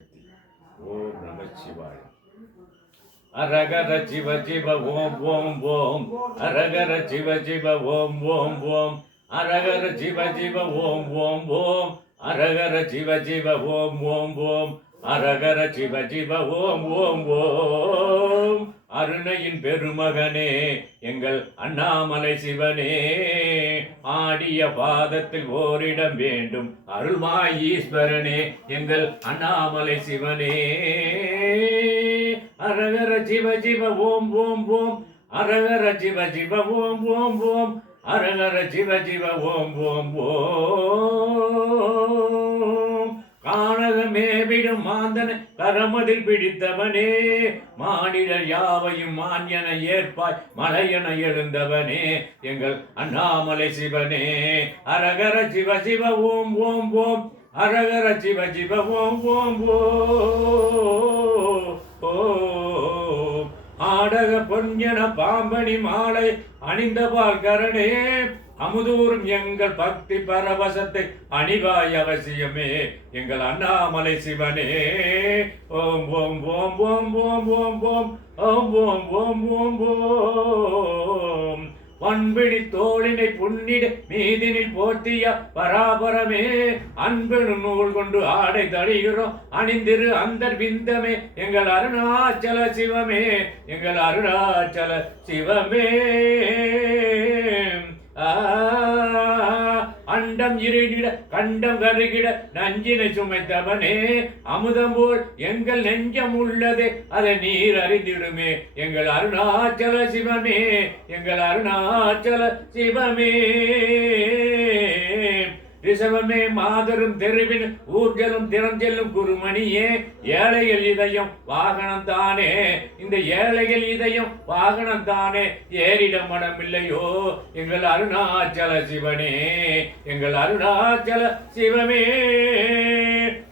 ஓம் நம சிவாய. அரகர சிவ சிவ ஓம் ஓம் ஓம். அரகர சிவ சிவ ஓம் ஓம் ஓம். அரகர சிவ சிவ ஓம் ஓம் ஓம். அரகர சிவ சிவ ஓம் ஓம் ஓம். அரகர சிவ சிவ ஓம் ஓம் ஓம். அருணையின் பெருமகனே எங்கள் அண்ணாமலை சிவனே, ஆடிய பாதத்தில் ஓரிடம் வேண்டும் அருள்வாய் ஈஸ்வரனே எங்கள் அண்ணாமலை சிவனே. அரகர சிவ சிவ ஓம் ஓம் ஓம். அரகர சிவ சிவ ஓம் ஓம் ஓம். அரகர சிவ சிவ ஓம் ஓம் ஓம். கானகமேவிடும் மாந்தனை கரமதில் பிடித்தவனே, மாநிலர் யாவையும் மான்யன ஏற்பாய் மலையென எழுந்தவனே எங்கள் அண்ணாமலை சிவனே. அரகர சிவ சிவ ஓம் ஓம் ஓம். அரகர சிவ சிவ ஓம் ஓம் ஓம். ஆடக பொன்யன பாம்பணி மாலை அணிந்த பால்கரனே, அமுதூரும் எங்கள் பக்தி பரவசத்தை அணிவாய் அவசியமே எங்கள் அண்ணாமலை சிவனே. ஓம் ஓம் ஓம் ஓம் ஓம் ஓம் ஓம். ஓம் ஓம் ஓம் ஓம் ஓம். பண்பினி தோளினை புன்னிட மீதினில் போற்றிய பராபரமே, அன்பெனு நூல் கொண்டு ஆடை தடுகிறோம் அணிந்திரு அந்தர் விந்தமே எங்கள் அருணாச்சல சிவமே எங்கள் அருணாச்சல சிவமே. அண்டம் இருடிட கண்டம் கருகிட நஞ்சினை சுமைத்தவனே, அமுதம் போல் எங்கள் நெஞ்சம் உள்ளதே அதை நீர் அறிந்திடுமே எங்கள் அருணாச்சல சிவமே எங்கள் அருணாச்சல சிவமே. ரிஷவமே மாதரும் தெருவின் ஊர்ஜலும் திறஞ்செல்லும் குருமணியே, ஏழைகள் இதயம் வாகனம் தானே இந்த ஏழைகள் இதயம் வாகனம் தானே, ஏறிட மனம் இல்லையோ எங்கள் அருணாச்சல சிவனே எங்கள் அருணாச்சல சிவமே.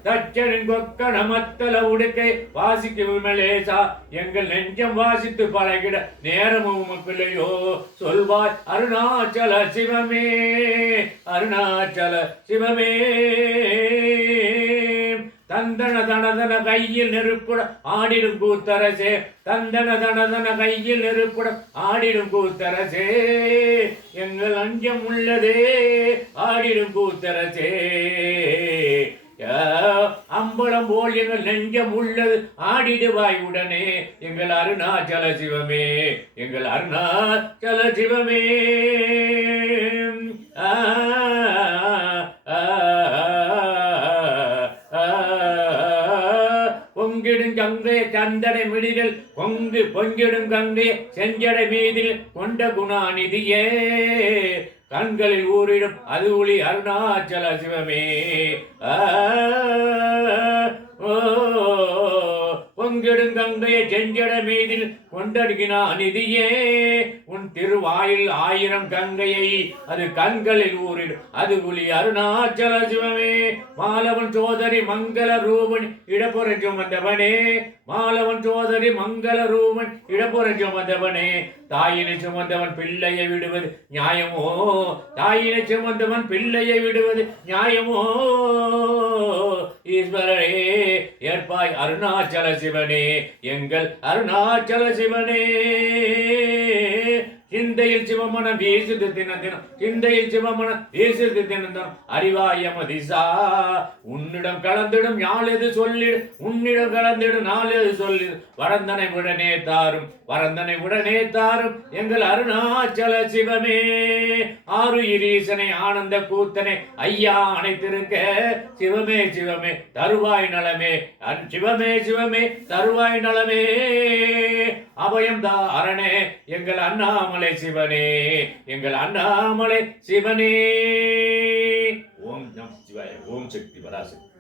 தச்சனின் கொக்கண மத்தல உடுக்கை வாசிக்கு விமலேசா எங்கள் நெஞ்சம் வாசித்து பழகிட நேரமும் உமக்கில்லையோ சொல்வாய் அருணாச்சல சிவமே அருணாச்சல சிவமே. தந்தன தனதன கையில் நெருப்புட ஆடிடும் கூத்தரசே, தந்தன தனதன கையில் நெருப்புட ஆடிடும் கூத்தரசே எங்கள் அஞ்சம் உள்ளதே ஆடிடும் கூத்தரசே. அம்பலம் போல் எங்கள் நெஞ்சம் உள்ளது ஆடிடுவாய் உடனே எங்கள் அருணாச்சல சிவமே எங்கள் அருணாச்சல சிவமே. பொங்கிடும் கங்கை சந்தனை மிடிகள் பொங்கு பொங்கிடும் கங்கை செஞ்சடை மீதில் கொண்ட குணாநிதியே, கண்களில் ஊரிடும் அது ஒளி அருணாச்சல சிவமே. பொங்கிடும் கங்கையை செஞ்சட மீதில் கொண்டடுகினா நிதியே, உன் திருவாயில் ஆயிரம் கங்கையை அது கண்களில் ஊரிடும் அது ஒளி அருணாச்சல சிவமே. மாலவன் சோதரி மங்கள ரூபன் இடப்புற சுமந்தவனே, மாலவன் சோதரி மங்கள ரூபன் இடப்புற சுமந்தவனே, தாயினை சுமந்தவன் பிள்ளையை விடுவது நியாயமோ தாயினை சுமந்தவன் பிள்ளையை விடுவது நியாயமோ ஈஸ்வரனே ஏற்பாய் அருணாச்சல சிவனே எங்கள் அருணாச்சல சிவனே. சிந்தையில் சிவமனம் வீசுது தினம் தினம் சிந்தையில் சிவமனம் வீசுது தினம் தினம் அறிவாயமதிசா உன்னிடம் கலந்திடும் நாளெது சொல்லிடு உன்னிடம் கலந்திடும் நாளெது சொல்லிடு வரந்தனை உடனே தாரும் வரந்தனை உடனே தாரும் எங்கள் அருணாச்சல சிவமே. ஆறு இரீசனை ஆனந்த கூத்தனை ஐயா அனைத்திருக்க சிவமே சிவமே தருவாய் நலமே சிவமே சிவமே தருவாய் நலமே. அபயம் தா அரணே எங்கள் அண்ணாமலை சிவனே எங்கள் அண்ணாமலை சிவனே. ஓம் நம சிவாய. ஓம் சக்தி பராசக்தி.